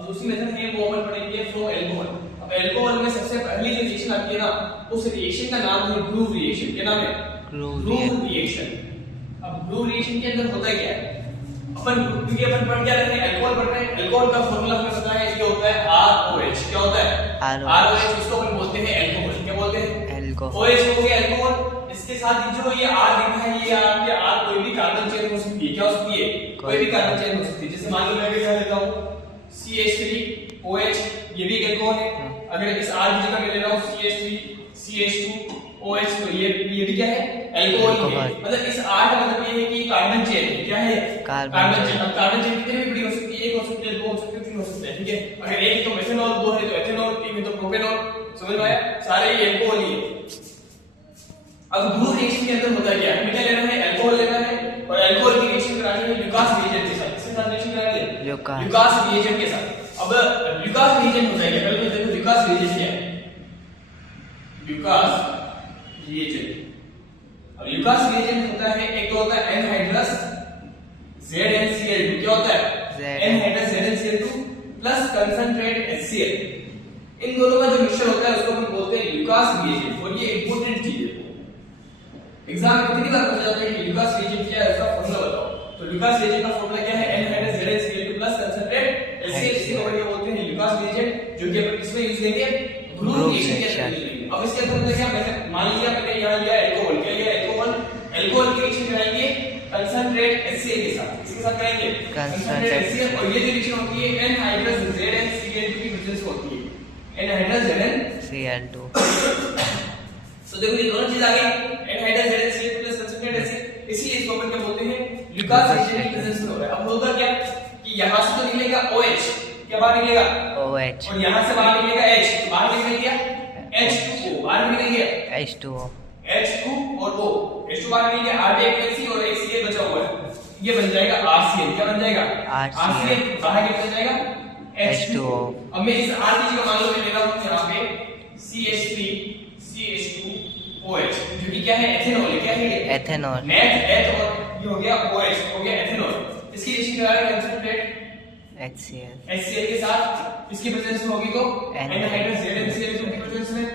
अब दूसरी मेथड है वो अपन पढ़ेंगे फ्लो अल्कोहल। अब अल्कोहल में सबसे पहली जो रिएक्शन आती है ना, उस रिएक्शन का नाम है ग्रूव रिएक्शन। क्या नाम है? Groove reaction. अब ग्रूव रिएक्शन के अंदर होता क्या है, अपन क्योंकि अपन पढ़ क्या रहे हैं, अल्कोहल पढ़ रहे हैं। अल्कोहल का फार्मूला हमें पता है, ये होता है ROH। क्या होता है? ROH। इसको अपन बोलते हैं अल्कोहल। क्या बोलते हैं? OH हो गया अल्कोहल। इसके साथ जो ये R लिखा है, ये आपके R कोई भी कार्बन चेन हो सकती है। क्या हो सकती है? कोई भी कार्बन चेन हो सकती है। जैसे मान लो मैं क्या लेता हूं CH3OH, ये भी एक अल्कोहल है। अगर इस R की जगह मैं ले रहा हूं CH3CH2OH, तो ये भी क्या है? अल्कोहल है। मतलब इस R का मतलब ये है कि कार्बन चेन है। क्या है? Carbon chain. अब कार्बन चेन कितनी भी बड़ी हो सकती है, एक हो सकती है, दो हो सकती है, तीन हो सकती है। ठीक है, अगर एक है तो मेथनॉल, दो है तो एथेनॉल, तीन है तो प्रोपेनॉल। समझ में आया? सारे ये अल्कोहल ही है। अब ग्रूव रिएक्शन के अंदर होता क्या है, हमें क्या लेना है? अल्कोहल लेना है और अल्कोहल की रिएक्शन करानी है ल्यूकास रिएजेंट के साथ। किसके साथ रिएक्शन करानी है? ल्यूकास रिएजेंट के साथ। अब ल्यूकास रिएजेंट होता है क्या, पहले तो देखो ल्यूकास रिएजेंट क्या है। ल्यूकास रिएजेंट, और ल्यूकास रिएजेंट होता है, एक तो होता है एनहाइड्रस ZnCl2। क्या होता है? Anhydrous ZnCl2 plus concentrate HCl। इन दोनों का जो मिक्सचर होता है उसको हम बोलते हैं ल्यूकास रिएजेंट। और ये इंपॉर्टेंट चीज है, एग्जाम में कितनी बार पूछा जाता है कि ल्यूकास रिएजेंट क्या है, उसका फार्मूला बताओ। तो ल्यूकास रिएजेंट का फार्मूला क्या है? Anhydrous ZnCl2 plus concentrate HCl। इसको हम बोलते हैं ल्यूकास रिएजेंट, जो कि अपन किसमें यूज करेंगे? ग्रूव रिएक्शन के अंदर यूज करेंगे। अब इसके अंदर क्या मैंने मान लिया, मैंने यहां लिया अल्कोहल। क्या लिया? अल्कोहल। अल्कोहल की रिएक्शन कराएंगे कंसंट्रेट HCl के साथ। किसके साथ कराएंगे? Concentrate HCl। और ये जो रिएक्शन होती है एनहाइड्रस ZnCl2 की वजह से होती है। Anhydrous ZnCl2। तो देखो ये दोनों चीज आ गई, anhydrous ZnCl2 plus concentrate HCl। इसलिए इसको अपन क्या बोलते हैं? ल्यूकास रिएक्शन की प्रेजेंस में हो रहा है। अब होगा क्या कि यहां से तो निकलेगा OH, क्या बाहर निकलेगा? OH। और यहां से बाहर निकलेगा H, तो बाहर निकल गया H2O, बाहर निकल गया H2O और O। H2 बाहर निकल गया, आगे एक C और एक Cl बचा हुआ है, ये बन जाएगा RCl। क्या बन जाएगा? RCl। बाहर क्या बन जाएगा? H2O। अब मैं इस R की जगह मान लो मैं ले रहा हूं यहां पे CH3CH2OH, जो कि क्या है? एथेनॉल है। क्या है? एथेनॉल। नेट एथ और ये हो गया OH, हो गया एथेनॉल। इसकी रिएक्शन करा रहे कंसंट्रेट HCl के साथ, इसकी प्रेजेंस में होगी तो एनहाइड्रस ZnCl2 की प्रेजेंस में।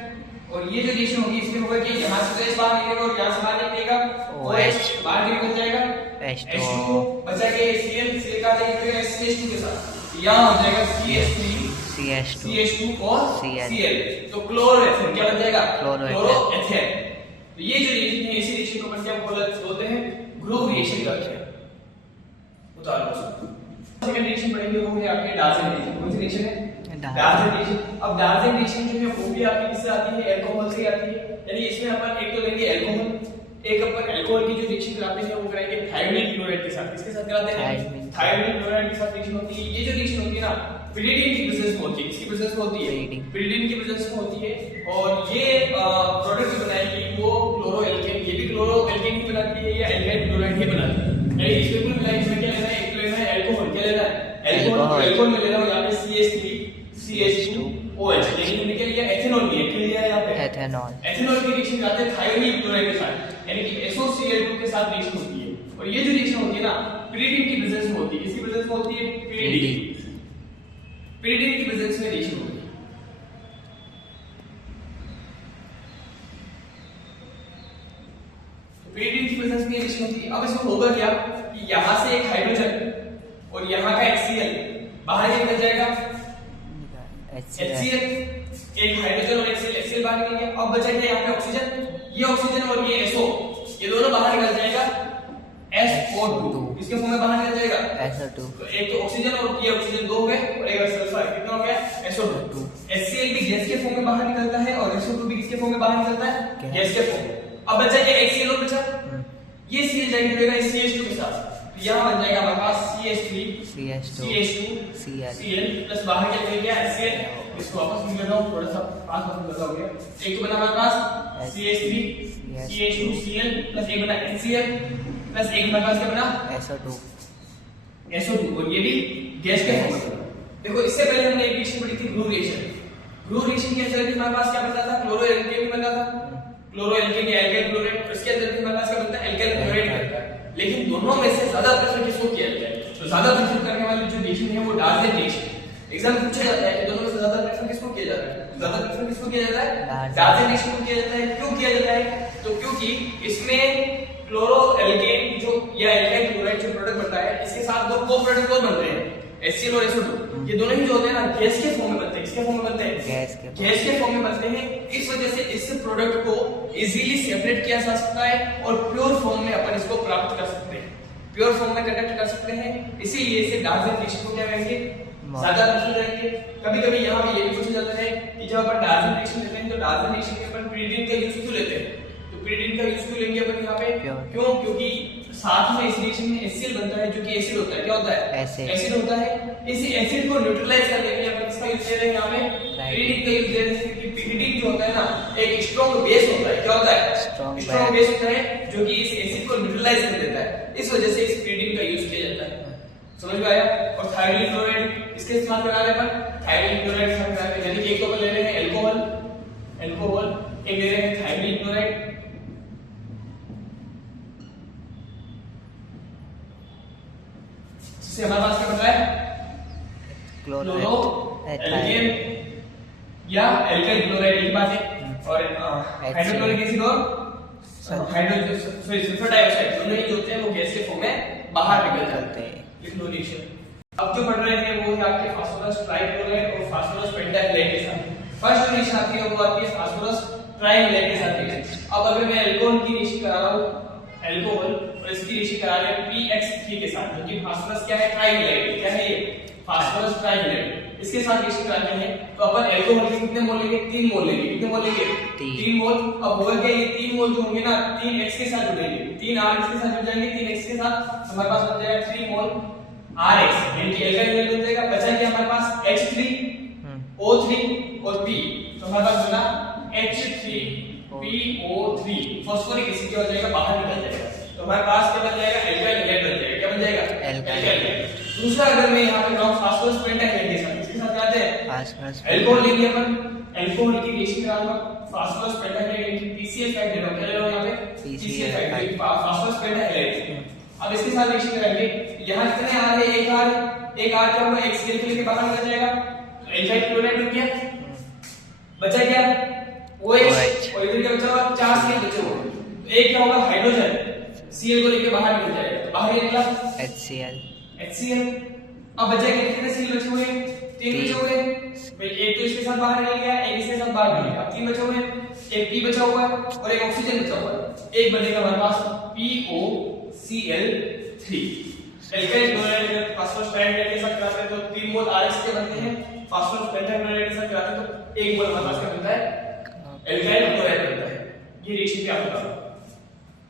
और ये जो रिएक्शन होगी इसमें होगा कि यहां से H बाहर निकलेगा और यहां से बाहर निकलेगा OH, बाहर निकल जाएगा H2O, बचा गया Cl का जाएगा CH2 के साथ, यहां हो जाएगा CH2 और Cl, तो क्लोरोएथेन। क्या बन जाएगा? क्लोरोएथेन। तो ये जो रिएक्शन है, इसी रिएक्शन को अपन क्या बोलते हैं? ग्रूव रिएक्शन कहते हैं। उतारो। सेकंड रिएक्शन पढ़ेंगे वो है आपके डार्जेन रिएक्शन। कौन सी रिएक्शन है? डार्जेन रिएक्शन। अब डार्जेन रिएक्शन जो है वो भी आपकी किससे आती है? अल्कोहल से आती है। यानी इसमें अपन एक तो लेंगे अल्कोहल, एक अपन अल्कोहल की जो रिएक्शन कराते हैं वो कराएंगे थायोनील क्लोराइड के साथ। किसके साथ कराते हैं? थायोनील क्लोराइड के साथ रिएक्शन होती है। ये जो रिएक्शन होती है ना, पिरिडीन की प्रेजेंस में होती है। किसकी प्रेजेंस में होती है? पिरिडीन की प्रेजेंस में होती है। और ये प्रोडक्ट जो बनाएगी वो क्लोरोएल्केन, ये भी क्लोरोएल्केन ही बनाती है या एल्काइल क्लोराइड ही बनाती है। यानी इसमें कुल मिलाकर इसमें क्या लेना है? एक लेना है अल्कोहल। क्या लेना है? अल्कोहल में ले रहा हूं यहां पे CH3CH2OH, लेकिन मैंने क्या लिया? एथेनॉल लिया। क्या लिया यहां पे? एथेनॉल की रिएक्शन करते हैं थायोनील क्लोराइड के साथ, यानी कि SOCl2 के साथ रिएक्शन होती है। और ये जो रिएक्शन होती है ना, पिरिडीन की प्रेजेंस में होती है। किसकी प्रेजेंस में होती है? पिरिडीन की प्रेजेंस में रिएक्शन होती है। पिरिडीन की प्रेजेंस में रिएक्शन होती है। अब इसमें होगा क्या कि यहां से एक हाइड्रोजन और यहां का HCl बाहर निकल जाएगा HCl, एक हाइड्रोजन और HCl बाहर निकल गया। अब बचा क्या यहां पे? ऑक्सीजन। ये ऑक्सीजन और ये SO, ये दोनों बाहर निकल जाएगा SO2। इसके फॉर्म में बाहर निकल जाएगा SO2। तो एक तो ऑक्सीजन और ये ऑक्सीजन दो हो गए और एक सल्फर, कितना हो गया? SO2। HCl भी गैस के फॉर्म में बाहर निकलता है और SO2 भी किसके फॉर्म में बाहर निकलता है? गैस के फॉर्म में। अब बचा क्या? HCl और बचा, ये Cl जाएगा इस CH2 के साथ, तो यहां बन जाएगा हमारे पास CH2Cl प्लस बाहर क्या निकल गया? HCl। इसको वापस लिख लेता हूं, थोड़ा सा पास बदल हो गया। एक तो बना हमारे पास CH3CH2Cl प्लस एक बना HCl प्लस एक हमारे पास क्या बना? SO2। और ये भी गैस के फॉर्म में। देखो इससे पहले हमने एक रिएक्शन पढ़ी थी ग्रूव रिएक्शन। ग्रूव रिएक्शन के अंदर हमारे पास क्या बचा था? क्लोरोएल्केन बना था, क्लोरोएल्केन या एल्काइल क्लोराइड। उसके अंदर भी हमारे पास क्या बनता है? एल्काइल क्लोराइड बनता है। लेकिन दोनों में से ज्यादा प्रेफर किसको किया जाता है? तो ज्यादा प्रेफर करने वाली जो रिएक्शन है वो डार्जेन रिएक्शन। एग्जाम में पूछा जाता है कि दोनों में से ज्यादा प्रेफर किसको किया जाता है? ज्यादा प्रेफर किसको किया जाता है? डार्जन रिएक्शन को किया जाता है। क्यों किया जाता है? तो क्योंकि इसमें क्लोरो एल्केन जो या एल्काइल क्लोराइड जो प्रोडक्ट बनता है, इसके साथ दो को प्रोडक्ट और बन रहे हैं, HCl और SO2। ये दोनों ही जो होते हैं ना गैस के फॉर्म में बनते हैं। किसके फॉर्म में बनते हैं? गैस के फॉर्म में बनते हैं। इस वजह से इस प्रोडक्ट को इजीली सेपरेट किया जा सकता है और प्योर फॉर्म में अपन इसको प्राप्त कर सकते हैं, प्योर फॉर्म में कंडक्ट कर सकते हैं। इसीलिए इसे डार्जन रिएक्शन को क्या कहेंगे? ज्यादा प्रेफर करेंगे। कभी-कभी यहाँ पे ये भी पूछा जाता है कि जब अपन डार्जन रिएक्शन लेते हैं तो डार्जन रिएक्शन में अपन pyridine का यूज क्यों लेते हैं? तो pyridine का यूज क्यों लेंगे अपन यहाँ पे? क्यों? क्योंकि साथ में इस रिएक्शन में HCl बनता है जो कि एसिड होता है। क्या होता है? एसिड होता है। इसी एसिड को न्यूट्रलाइज करने के लिए अपन किसका यूज कर रहे हैं यहाँ पे? pyridine का यूज कर रहे हैं। क्योंकि pyridine जो होता है ना एक स्ट्रॉन्ग बेस होता है। क्या होता है? स्ट्रॉन्ग बेस होता है जो कि इस एसिड को न्यूट्रलाइज कर देता है। इस वजह से इस pyridine का यूज किया जाता है। समझ में आया? और थायरोइड क्लोराइड इसके इस्तेमाल करा रहे हैं अपन, थायरोइड क्लोराइड इस्तेमाल करा रहे हैं। यानी कि एक तो अपन ले रहे हैं अल्कोहल, एक ले रहे हैं थायरोइड क्लोराइड। इससे हमारे पास क्या बन रहा है? क्लोरो एल्केन या एल्काइल क्लोराइड की बात है। और हाइड्रोक्लोरिक एसिड और सल्फर डाइऑक्साइड दोनों ही जो होते हैं वो गैस के फॉर्म में बाहर निकल जाते हैं। अब जो पढ़ रहे हैं वो है आपके फास्फोरस ट्राइक्लोराइड और फास्फोरस पेंटाक्लोराइड के साथ। फर्स्ट जो रिएक्शन आती है वो आती है फास्फोरस ट्राइक्लोराइड के साथ। अब अगर मैं अल्कोहल की रिएक्शन करा रहा हूं, अल्कोहल और इसकी रिएक्शन करा रहे हैं PX3 के साथ, जो कि फास्फोरस क्या है? ट्राइक्लोराइड। क्या है ये? Phosphorus trichloride. इसके साथ रिएक्शन कराते हैं तो अपन अल्कोहल के कितने मोल लेंगे? 3 मोल लेंगे। कितने मोल लेंगे? 3 मोल। अब होगा क्या? ये 3 मोल जो होंगे ना 3X के साथ जुड़ेंगे, 3 R के साथ जुड़ जाएंगे 3X के साथ, तो हमारे पास बन जाएगा 3 मोल RX, यानी कि एल्काइल बन जाएगा। बचा क्या हमारे पास? H3 O3 और P, तो हमारे पास बना H3PO3। फास्फोरिक एसिड क्या हो जाएगा? बाहर निकल जाएगा। तो हमारे पास क्या बन जाएगा? एल्काइल हैलाइड बन जाएगा। क्या बन जाएगा? Alkyl halide. दूसरा अगर मैं यहां पे कहूं फास्फोरस पेंटाक्लोराइड के साथ, इसके साथ आते हैं अल्कोहल लेंगे अपन, अल्कोहल की रिएक्शन कराऊंगा फास्फोरस पेंटाक्लोराइड यानी कि PCl5 ले रहा हूं। क्या ले रहा हूं यहां पे? PCl5 phosphorus pentachloride. अब इसके साथ रिएक्शन करेंगे, यहां कितने आ रहे हैं? एक आर क्या होगा? एक Cl लेके बाहर निकल जाएगा, तो एल्काइल क्लोराइड बन गया। बचा क्या? OH। और इधर क्या बचा हुआ? 4 Cl बचे हुए। तो एक क्या होगा? हाइड्रोजन Cl को लेके बाहर निकल जाएगा, तो बाहर निकला HCl। अब बचा कितने Cl बचे हुए? 3 बचे हुए। भाई एक तो इसके साथ बाहर निकल गया, एक इसके साथ बाहर निकल गया, अब 3 बचे हुए। एक P बचा हुआ है और एक ऑक्सीजन बचा हुआ है। एक बनेगा हमारे पास POCl3। एल्काइल क्लोराइड अगर फास्फोरस ट्राइक्लोराइड के साथ कराते हैं तो 3 मोल RX के बनते हैं, फास्फोरस पेंटाक्लोराइड के साथ कराते हैं तो 1 मोल हमारे पास क्या बनता है? एल्काइल क्लोराइड बनता है। ये रिएक्शन क्या होता है?